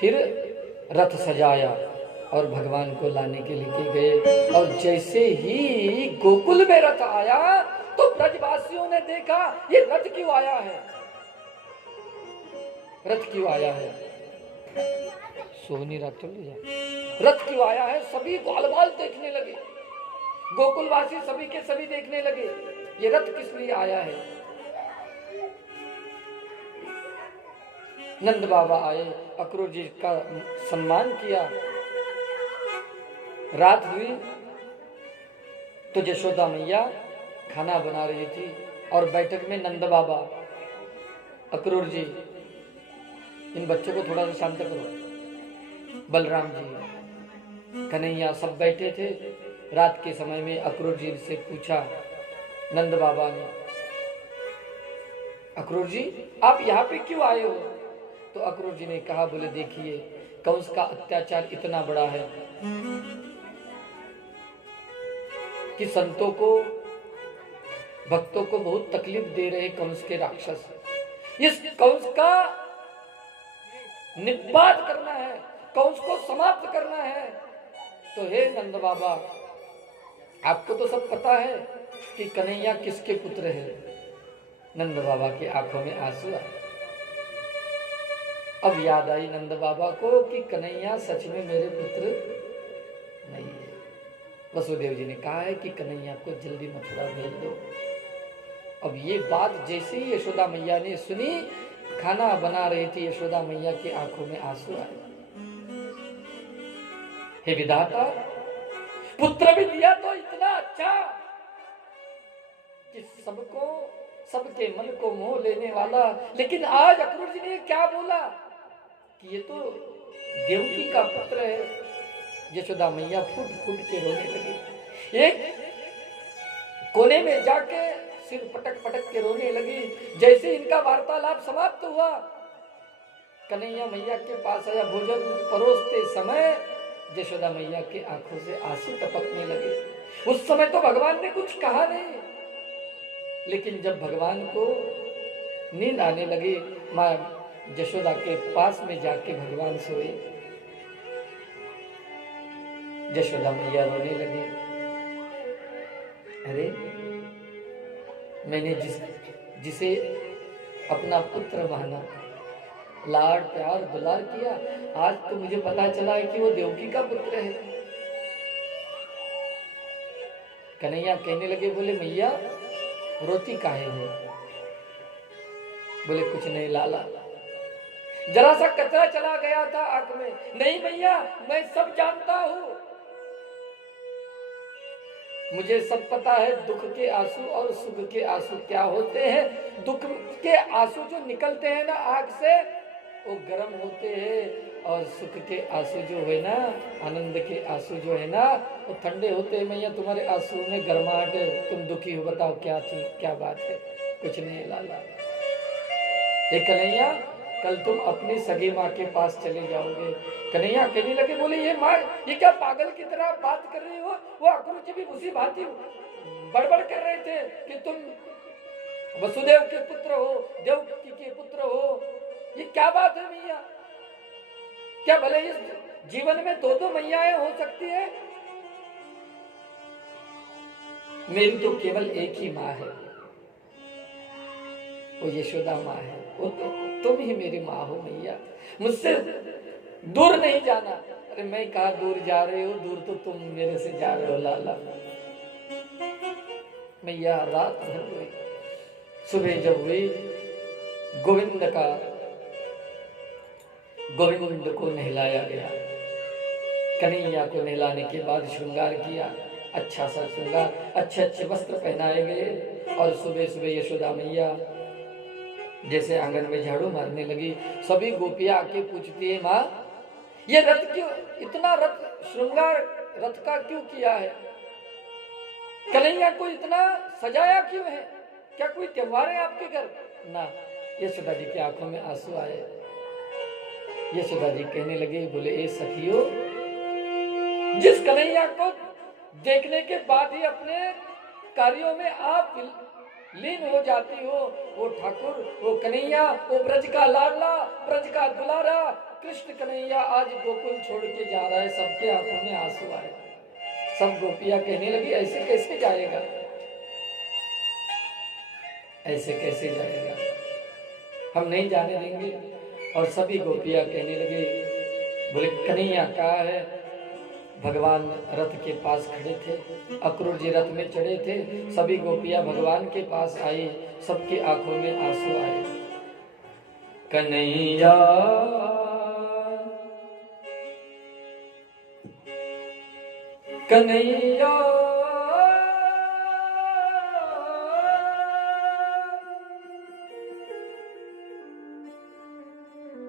फिर रथ सजाया और भगवान को लाने के लिए गए। और जैसे ही गोकुल में रथ आया तो ब्रजवासियों ने देखा ये रथ क्यों आया है, रथ क्यों आया है, सोनी रात ले जा, रथ क्यों आया है। सभी बाल बाल देखने लगे, गोकुलवासी सभी के सभी देखने लगे ये रथ किस लिए आया है। नंद बाबा आए, अक्रूर जी का सम्मान किया। रात हुई तो यशोदा मैया खाना बना रही थी और बैठक में नंद बाबा, अक्रूर जी, इन बच्चों को थोड़ा सा शांत करो, बलराम जी, कन्हैया सब बैठे थे। रात के समय में अक्रूर जी से पूछा नंद बाबा ने, अक्रूर जी आप यहाँ पे क्यों आए हो। तो अक्रूर जी ने कहा, बोले देखिए कंस का अत्याचार इतना बड़ा है कि संतों को, भक्तों को बहुत तकलीफ दे रहे कंस के राक्षस। इस कंस का निपात करना है, कंस को समाप्त करना है। तो हे नंद बाबा, आपको तो सब पता है कि कन्हैया किसके पुत्र है। नंद बाबा की आंखों में आंसू आए। अब याद आई नंद बाबा को कि कन्हैया सच में मेरे पुत्र नहीं है। वसुदेव जी ने कहा है कि कन्हैया को जल्दी मथुरा भेज दो। अब ये बात जैसे ही यशोदा मैया ने सुनी, खाना बना रही थी यशोदा मैया की आंखों में आंसू आए। हे विधाता, पुत्र भी दिया तो इतना अच्छा कि सबको, सबके मन को मोह लेने वाला, लेकिन आज अक्रूर जी ने क्या बोला कि ये तो देवकी का पुत्र है। यशोदा मैया फुट फुट के रोने लगी, एक कोने में जाके सिर पटक पटक के रोने लगी। जैसे इनका वार्तालाप समाप्त हुआ, कन्हैया मैया के पास आया, भोजन परोसते समय यशोदा मैया के आंखों से आंसू टपकने लगे। उस समय तो भगवान ने कुछ कहा नहीं, लेकिन जब भगवान को नींद आने लगी, मां यशोदा के पास में जाके भगवान सोए। यशोदा मैया रोने लगी, अरे मैंने जिसे अपना पुत्र माना, लाड प्यार दुलार किया, आज तो मुझे पता चला है कि वो देवकी का पुत्र है। कन्हैया कहने लगे, बोले मैया रोती काहे हो। बोले कुछ नहीं लाला, जरा सा कचरा चला गया था आंख में। नहीं भैया, मैं सब जानता हूं, मुझे सब पता है दुख के आंसू और सुख के आंसू क्या होते हैं। दुख के आंसू जो निकलते हैं ना आंख से, वो गर्म होते हैं, और सुख के आंसू जो है ना, आनंद के आंसू जो है ना, वो ठंडे होते हैं। मैया तुम्हारे आंसू में गर्माहट है, तुम दुखी हो, बताओ क्या थी, क्या बात है। कुछ नहीं लाला, एक कन्हैया कल तुम अपनी सगी माँ के पास चले जाओगे। कन्हैया कहने लगे, बोले ये माँ, ये क्या पागल की तरह बात कर रही हो। वो अक्रूर जी भी उसी भांति बड़बड़ कर रहे थे कि तुम वसुदेव के पुत्र हो, देवकी के पुत्र हो। ये क्या बात है मैया, क्या भले इस जीवन में दो दो मैयाएं हो सकती है। मेरी तो केवल एक ही माँ है, वो यशोदा माँ है, वो तो तुम ही मेरी माँ हो मैया, मुझसे दूर नहीं जाना। अरे मैं कहा दूर जा रहे हो, दूर तो तुम मेरे से जा रहे हो लाला। मैया रात भर हुई, सुबह जब हुई, गोविंद को नहलाया गया। कन्हैया को नहलाने के बाद श्रृंगार किया, अच्छा सा श्रृंगार, अच्छे अच्छे वस्त्र पहनाए गए। और सुबह सुबह यशोदा मैया जैसे आंगन में झाड़ू मारने लगी, सभी गोपियां आके पूछती है, माँ ये रथ क्यों, इतना रथ श्रृंगार रथ का क्यों किया है, कन्हैया को इतना सजाया क्यों है, क्या कोई त्योहार है आपके घर ना। यशोदा जी की आंखों में आंसू आए। यशोदा जी कहने लगे, बोले ए सखियों, जिस कन्हैया को देखने के बाद ही अपने कार्यों में आप लीन हो जाती हो। वो ठाकुर, वो कन्हैया, वो ब्रज का लाडला, ब्रज का दुलारा कृष्ण कन्हैया आज गोकुल छोड़ के जा रहा है। सबके आंखों में आंसू आए। सब गोपियां कहने लगी ऐसे कैसे जाएगा, ऐसे कैसे जाएगा, हम नहीं जाने देंगे। और सभी गोपियां कहने लगे, बोले कन्हैया कहाँ है। भगवान रथ के पास खड़े थे, अक्रूर जी रथ में चढ़े थे। सभी गोपियां भगवान के पास आई, सबकी आंखों में आंसू आए। कन्हैया कन्हैया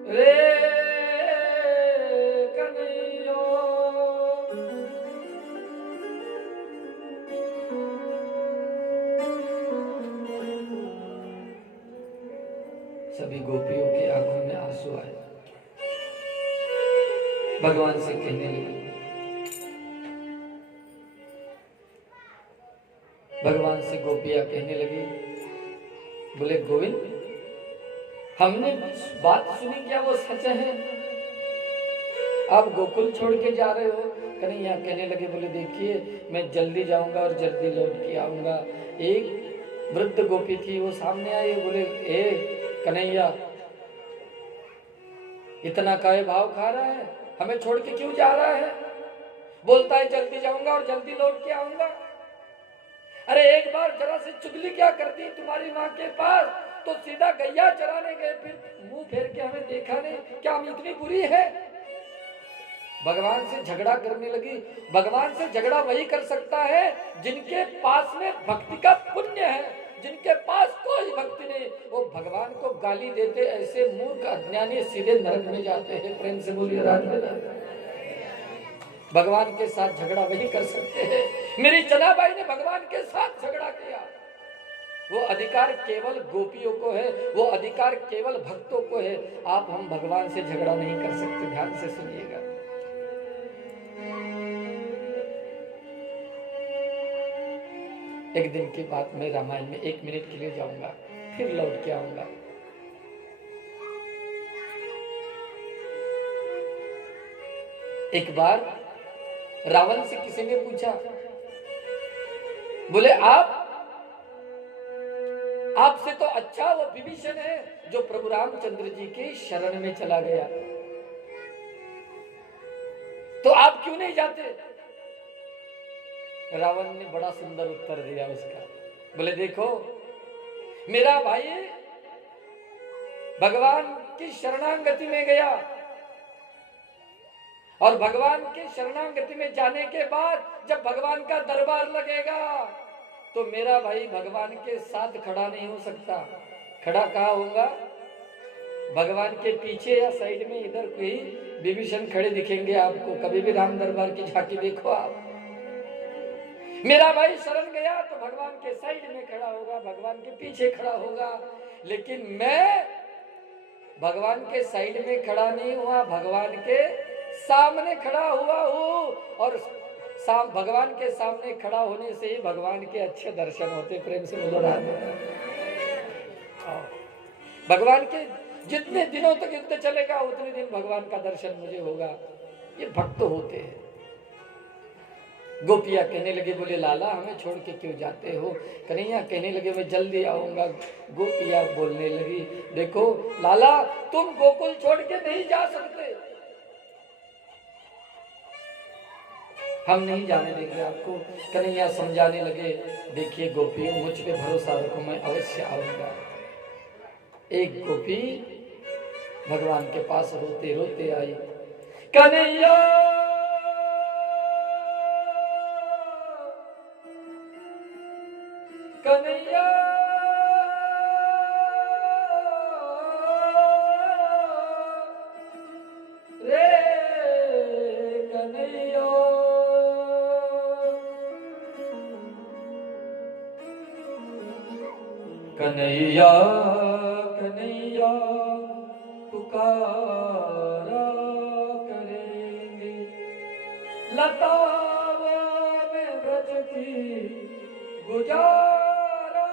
रे कन्हैया। सभी गोपियों की आंखों में आंसू आए। भगवान से कहने लगे, भगवान से गोपियां कहने लगी, बोले गोविंद हमने बात सुनी क्या वो सच है, आप गोकुल छोड़ के जा रहे हो। कन्हैया कहने लगे, बोले देखिए मैं जल्दी जाऊंगा और जल्दी लौट के आऊंगा। एक वृद्ध गोपी थी, वो सामने आई, बोले ए कन्हैया इतना काहे भाव खा रहा है, हमें छोड़ के क्यों जा रहा है। बोलता है जल्दी जाऊंगा और जल्दी लौट के आऊंगा। अरे एक बार जरा से चुगली क्या करती तुम्हारी माँ के पास, तो सीधा गैया चराने गए, फिर मुंह फेर के हमें देखा नहीं, क्या हम इतनी बुरी है। भगवान से झगड़ा करने लगी। भगवान से झगड़ा वही कर सकता है जिनके पास में भक्ति का पुण्य है, जिनके पास कोई भक्ति नहीं, वो भगवान को गाली देते, ऐसे मूर्ख अज्ञानी सीधे नरक में जाते हैं। प्रेम से बोलिए राधे। भगवान के साथ झगड़ा वही कर सकते हैं। मेरी जनाबाई ने भगवान के साथ झगड़ा किया। वो अधिकार केवल गोपियों को है, वो अधिकार केवल भक्तों को है। आप हम भगवान से झगड़ा नहीं कर सकते। ध्यान से सुनिएगा। एक दिन की बात मैं रामायण में 1 मिनट के लिए जाऊंगा, फिर लौट के आऊंगा। एक बार रावण से किसी ने पूछा, बोले आपसे तो अच्छा वो विभीषण है जो प्रभु रामचंद्र जी के शरण में चला गया, तो आप क्यों नहीं जाते। रावण ने बड़ा सुंदर उत्तर दिया उसका। बोले देखो मेरा भाई भगवान की शरणागति में गया, और भगवान के शरणागति में जाने के बाद जब भगवान का दरबार लगेगा तो मेरा भाई भगवान के साथ खड़ा नहीं हो सकता। खड़ा कहाँ होगा, भगवान के पीछे या साइड में, इधर कोई विभीषण खड़े दिखेंगे आपको। कभी भी राम दरबार की झांकी देखो आप। मेरा भाई शरण गया तो भगवान के साइड में खड़ा होगा, भगवान के पीछे खड़ा होगा। लेकिन मैं भगवान के साइड में खड़ा नहीं हुआ, भगवान के सामने खड़ा हुआ हूँ। और भगवान के सामने खड़ा होने से ही भगवान के अच्छे दर्शन होते। प्रेम से बोलो राधे। भगवान के जितने दिनों तक युद्ध चलेगा उतने दिन भगवान का दर्शन मुझे होगा। ये भक्त होते हैं। गोपियां कहने लगे, बोले लाला हमें छोड़ के क्यों जाते हो। कन्हैया कहने लगे मैं जल्दी आऊंगा। गोपियां बोलने लगी, देखो लाला तुम गोकुल छोड़ के नहीं जा सकते, हम नहीं जाने देंगे आपको। कन्हैया समझाने लगे, देखिए गोपियों मुझ पे भरोसा रखो, मैं अवश्य आऊंगा। एक गोपी भगवान के पास रोते रोते आई, कन्हैया कन्हैया रे कन्हैया। कन्हैया कन्हैया पुकारा करेंगे, लतावा में ब्रज की गुजारा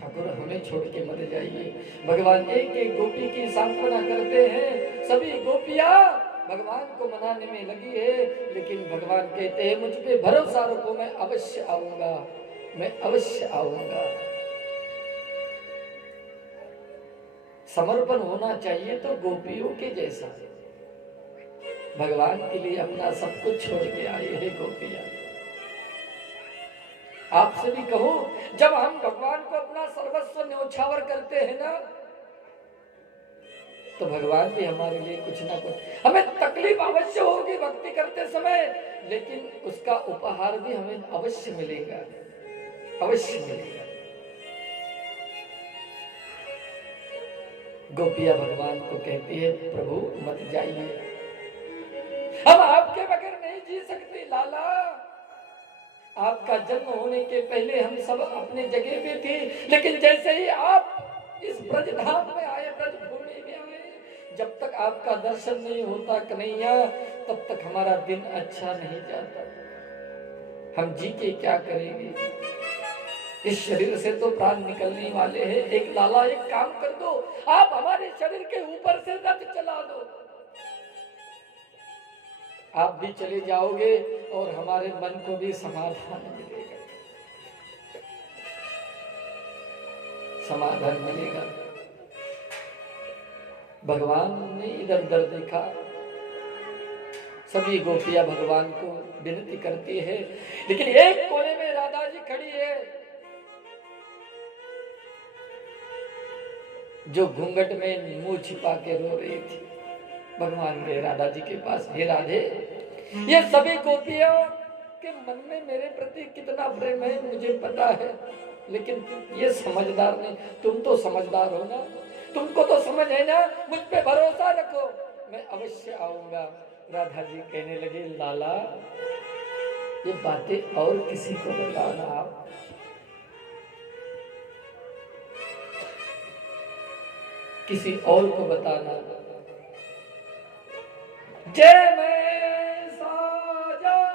ठाकुर हमें छोड़ के मत जाइए। भगवान एक एक गोपी की सांत्वना करते हैं, सभी गोपियां भगवान को मनाने में लगी है, लेकिन भगवान कहते हैं मुझ पे भरोसा रखो, मैं अवश्य आऊंगा, मैं अवश्य आऊंगा। समर्पण होना चाहिए तो गोपियों के जैसा, भगवान के लिए अपना सब कुछ छोड़ के आए हैं गोपियां। आपसे भी कहूं, जब हम भगवान को अपना सर्वस्व न्योछावर करते हैं ना, तो भगवान भी हमारे लिए कुछ ना कुछ, हमें तकलीफ अवश्य होगी भक्ति करते समय, लेकिन उसका उपहार भी हमें अवश्य मिलेगा, अवश्य मिलेगा। गोपिया भगवान को कहती है प्रभु मत जाइए, हम आपके बगैर नहीं जी सकते लाला। आपका जन्म होने के पहले हम सब अपने जगह पे थे, लेकिन जैसे ही आप इस ब्रजधाम में आए, ब्रजभूमि में आए, जब तक आपका दर्शन नहीं होता कन्हैया, तब तक हमारा दिन अच्छा नहीं जाता। हम जी के क्या करेंगे? इस शरीर से तो प्राण निकलने वाले हैं। एक लाला एक काम कर दो, आप हमारे शरीर के ऊपर से रथ चला दो, आप भी चले जाओगे और हमारे मन को भी समाधान मिलेगा, समाधान मिलेगा। भगवान ने इधर उधर देखा, सभी गोपियां भगवान को विनती करती है, लेकिन एक कोने में राधा जी खड़ी है, जो घूंघट में मुंह छिपा के रो रही थी। भगवान गए राधा जी के पास, हे राधे, ये सभी गोपियों के मन में मेरे प्रति कितना प्रेम है मुझे पता है, लेकिन ये समझदार नहीं। तुम तो समझदार हो ना, तुमको तो समझ है ना, मुझ पे भरोसा रखो, मैं अवश्य आऊंगा। राधा जी कहने लगे लाला, ये बातें और किसी को बताना, आप किसी और को बताना। जय मैं साजानती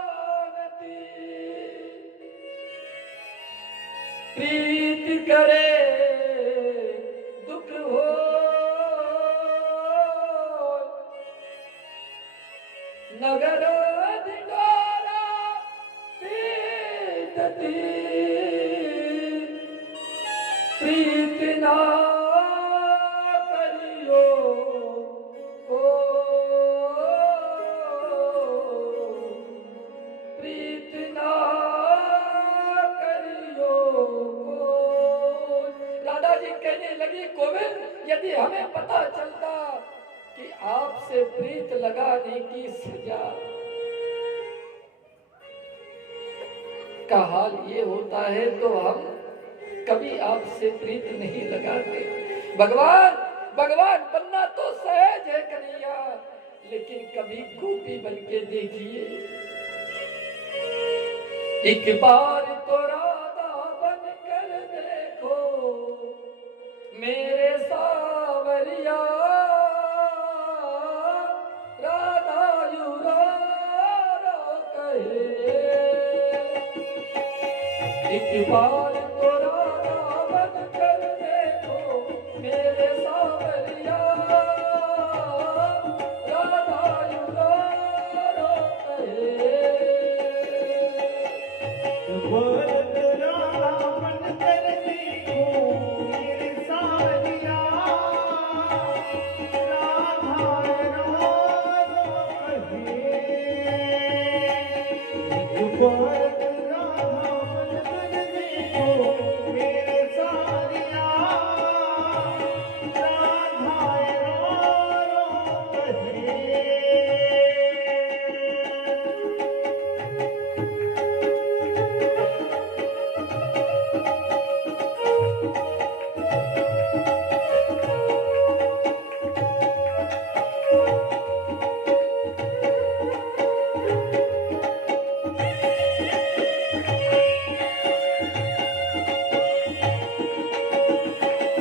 प्रीत करे दुख हो, नगर दिगारा पीतती प्रीत ना यदि हमें पता चलता कि आपसे प्रीत लगाने की सजा का हाल ये होता है, तो हम कभी आपसे प्रीत नहीं लगाते। भगवान भगवान बनना तो सहज है कन्हैया, लेकिन कभी गोपी बन के देखिए, एक बार तो राधा बन कर देखो मेरे सावरिया, राधा युरा कहे, एक बार तो राधा बन कर देखो मेरे सावरिया, राधा युरा कहे।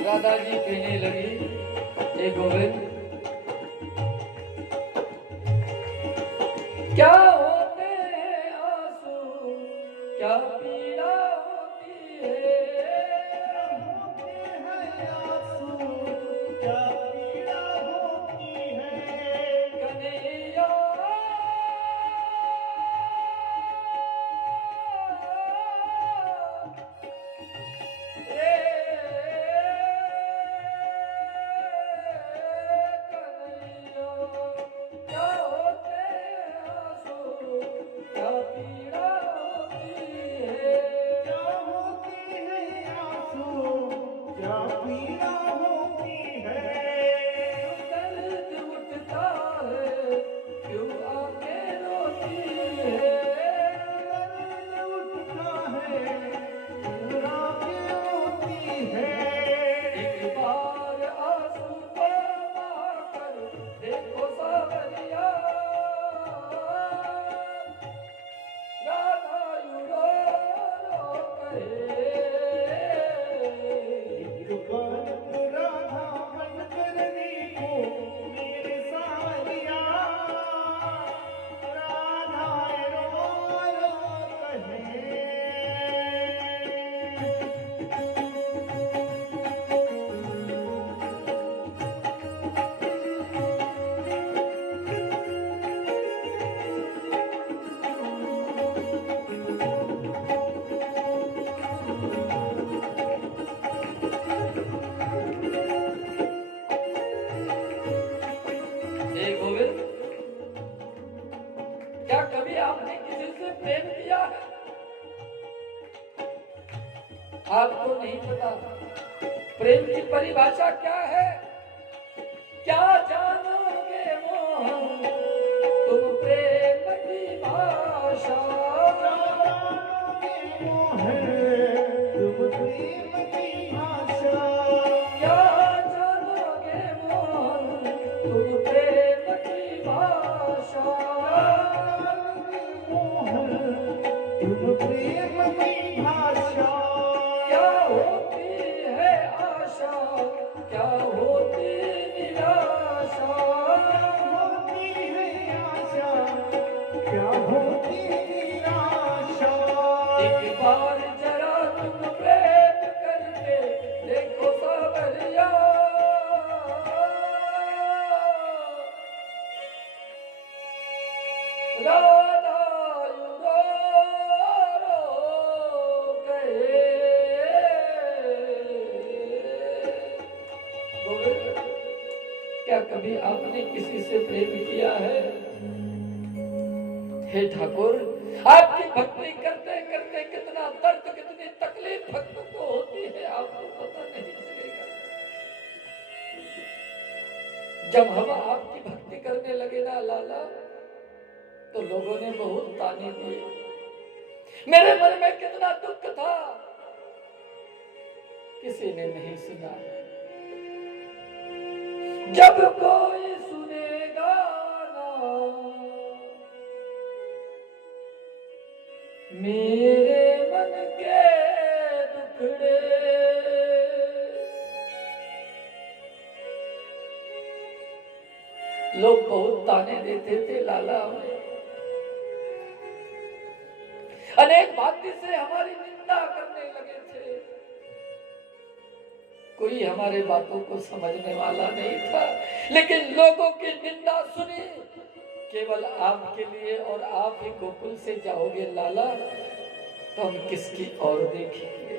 राधाजी कहने लगी, हे गोविंद, क्या होते हैं आंसू, क्या पीड़ा होती है, क्या कभी आपने किसी से प्रेम किया है? आपको नहीं पता प्रेम की परिभाषा क्या है? क्या जानोगे मोहन तुम प्रेम की भाषा? क्या जानोगे मोहन तुम प्रेम की भाषा? क्या होती है आशा, क्या होती निराशा? एक बार जरा तुम प्रेम करके देखो सावरिया, राधा रो गए। क्या कभी आपने किसी से प्रेम किया है? हे ठाकुर, आपकी भक्ति करते करते कितना दर्द, कितनी तकलीफ भक्तों को होती है, आपको पता नहीं चलेगा। जब हम आपकी भक्ति करने लगे ना लाला, तो लोगों ने बहुत ताने दिए। मेरे मन में कितना दुख था, किसी ने नहीं सुना। जब कोई सुनेगा ना मेरे मन के दुखड़े, लोग बहुत ताने देते थे लाला हमें, अनेक बातें से हमारी निंदा करने लगे थे। कोई हमारे बातों को समझने वाला नहीं था, लेकिन लोगों की निंदा सुनी केवल आपके लिए, और आप ही गोकुल से जाओगे लाला, तो हम किसकी और देखेंगे?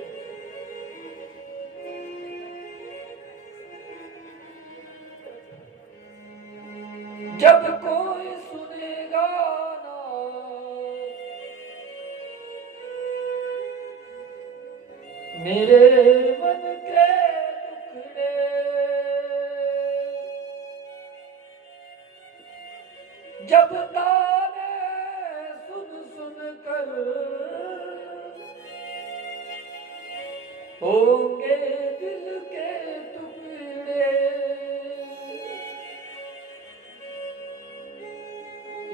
जब कोई सुनेगा ना मेरे मन के टुकड़े, जब ताने सुन सुन कर होंगे दिल के टुकड़े,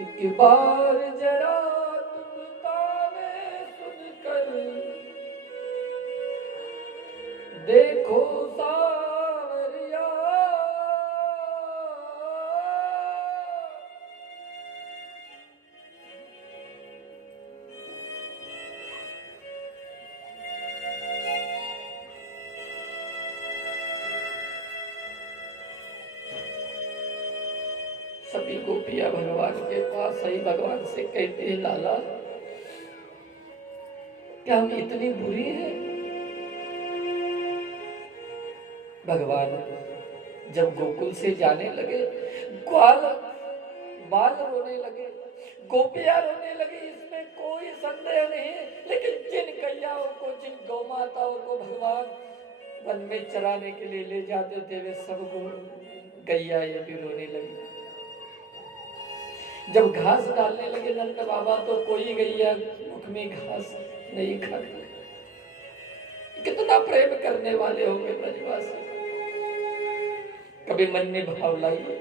एक बार जरा तुम ताने सुनकर देखो सावरिया, सभी गोपियां भगवान के पास आई, भगवान से कहते हैं लाला, क्या हम इतनी बुरी है? भगवान जब गोकुल से जाने लगे, ग्वाल बाल रोने लगे, गोपियां रोने लगी, इसमें कोई संदेह नहीं। लेकिन जिन गैयाओं को, जिन गौ माताओं को भगवान वन में चराने के लिए ले जाते थे, वे सब गैया ये भी रोने लगी। जब घास डालने लगे नंद बाबा, तो कोई गैया मुख में घास नहीं खाती। कितना प्रेम करने वाले होंगे ब्रजवासी। कभी मन में भाव लाइए,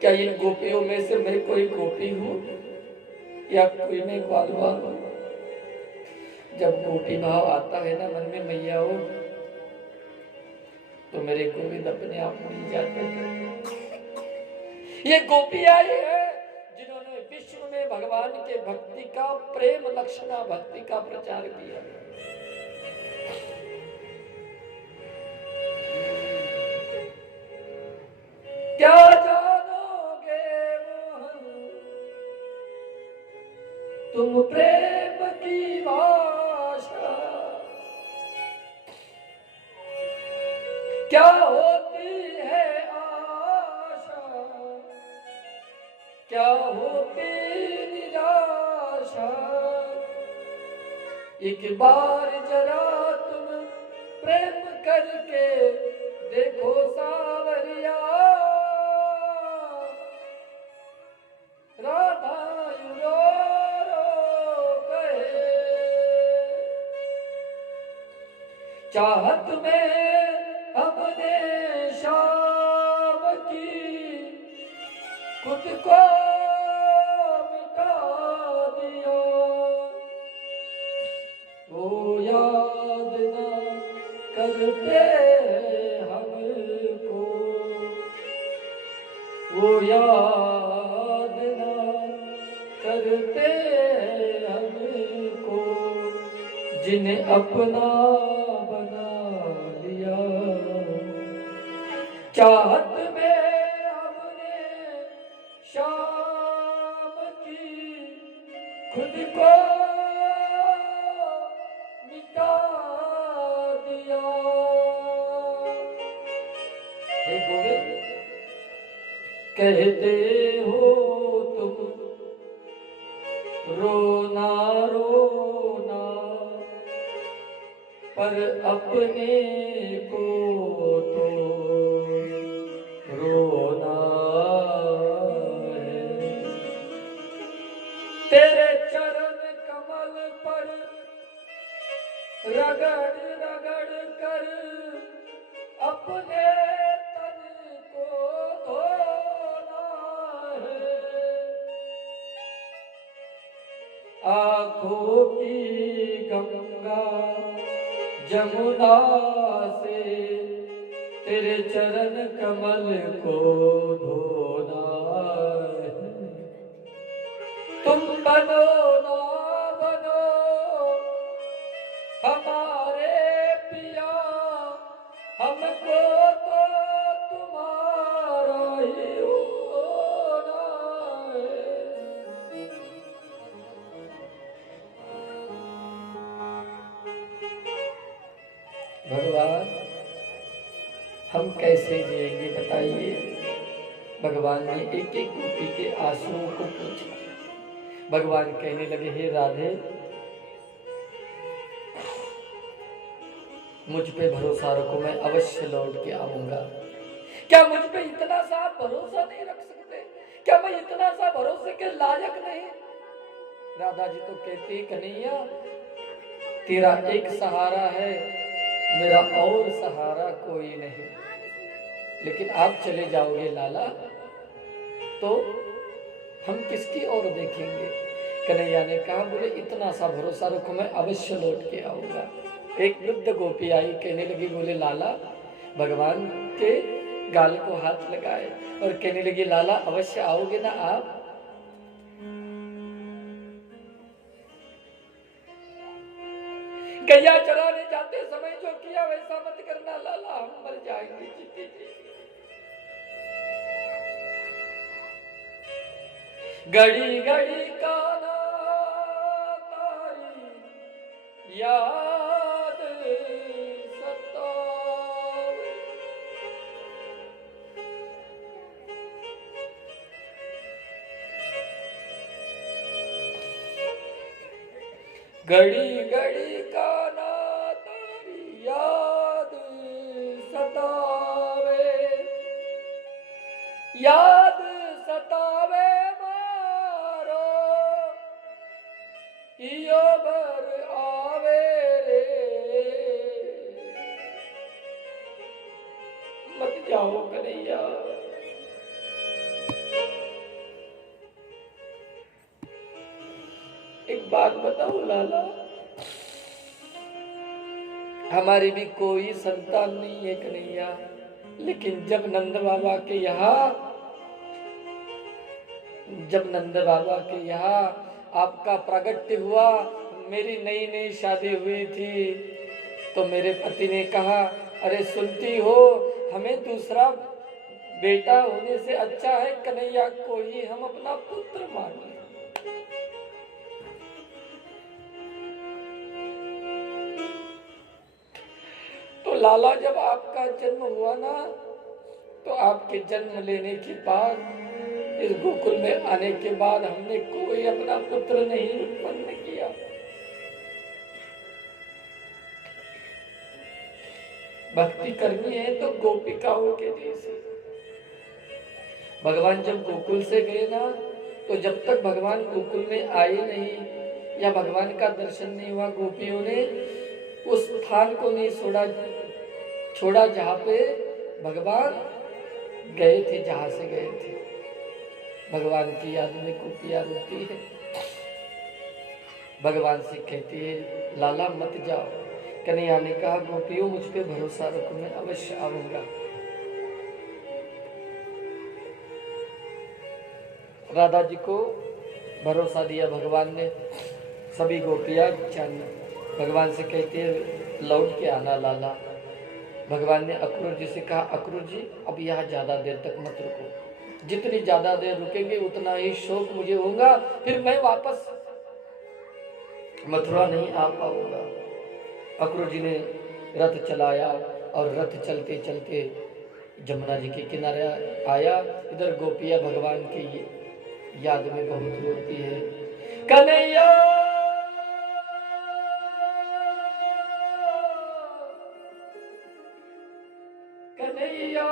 क्या इन गोपियों में से मैं कोई गोपी हूँ या कोई मैं ग्वालवाल हूँ? जब गोपी भाव आता है ना मन में मैया हो, तो मेरे गोविंद अपने आप मिल जाते हैं। ये गोपी आई है जिन्होंने विश्व में भगवान के भक्ति का, प्रेम लक्षणा भक्ति का प्रचार किया। क्या जानोगे मोहन तुम प्रेम की भाषा, क्या होती है आशा, क्या होती निराशा, एक बार जरा तुम प्रेम करके देखो सावरिया, राधा रो रो कहे, चाहत में हमने शाम की खुद को मिटा दिया, वो याद ना करते हमको, वो याद ना करते हमको, जिन्हें अपना बना लिया, चाहत में हमने शाम की खुद को मिटा दिया। हे गोविंद, कहते हो तुम रोना रोना, पर अपने को तो रोना है। तेरे चरण कमल पर रगड़ रगड़ कर अपने तन को धोना है। आँखों की गंगा जमुना से तेरे चरण कमल को धोना है। तुम बनो ना बनो हमारे पिया, हमको तो तुम्हारा ही होना है। भगवान, हम कैसे जिएंगे बताइए। भगवान ने एक एक गोपी के आंसुओं को पूछा। भगवान कहने लगे, हे राधे, मुझ पे भरोसा रखो, मैं अवश्य लौट के आऊंगा। क्या मुझ पे इतना सा भरोसा नहीं रख सकते? क्या मैं इतना सा भरोसे के लायक नहीं? राधा जी तो कहती, कन्हैया तेरा एक सहारा है, मेरा और सहारा कोई नहीं। लेकिन आप चले जाओगे लाला तो हम किसकी ओर देखेंगे? कन्हैया ने कहा, बोले इतना सा भरोसा रखो, मैं अवश्य लौट के आऊंगा। एक वृद्ध गोपी आई, कहने लगी, बोले लाला, भगवान के गाल को हाथ लगाए और कहने लगी, लाला अवश्य आओगे ना आप? गैया चराने जाते समय जो किया वैसा मत करना लाला, हम मर जाएंगे जीते जी। घड़ी घड़ी काना तारी याद सतावे, घड़ी घड़ी काना तारी याद सतावे, याद सतावे मारो इयो भर आवे रे। मत जाओ कन्हैया, एक बात बताओ लाला, हमारी भी कोई संतान नहीं है कन्हैया, लेकिन जब नंद बाबा के यहाँ आपका प्रागट्य हुआ, मेरी नई नई शादी हुई थी, तो मेरे पति ने कहा, अरे सुनती हो, हमें दूसरा बेटा होने से अच्छा है कन्हैया को ही हम अपना पुत्र माने। तो लाला जब आपका जन्म हुआ ना, तो आपके जन्म लेने के बाद, इस गोकुल में आने के बाद हमने कोई अपना पुत्र नहीं उत्पन्न किया। भक्ति करनी है तो गोपिकाओं के जैसे। भगवान जब गोकुल से गए ना, तो जब तक भगवान गोकुल में आए नहीं या भगवान का दर्शन नहीं हुआ, गोपियों ने उस स्थान को नहीं छोड़ा जहाँ पे भगवान गए थे, जहाँ से गए थे। भगवान की याद में गोपियाँ रोती है, भगवान से कहती है, लाला मत जाओ। कन्हैया ने कहा, गोपियों मुझ पे भरोसा रखो, मैं अवश्य आऊंगा। राधा जी को भरोसा दिया भगवान ने। सभी गोपियां भगवान से कहती है, लौट के आना लाला। भगवान ने अक्रूर जी से कहा, अक्रूर जी अब यहाँ ज्यादा देर तक मत रुको, जितनी ज्यादा देर रुकेंगे उतना ही शोक मुझे होगा, फिर मैं वापस मथुरा नहीं आ पाऊंगा। अक्रूर जी ने रथ चलाया और रथ चलते चलते जमुना जी के किनारे आया। इधर गोपियां भगवान की याद में बहुत रोती है, कन्हैया कन्हैया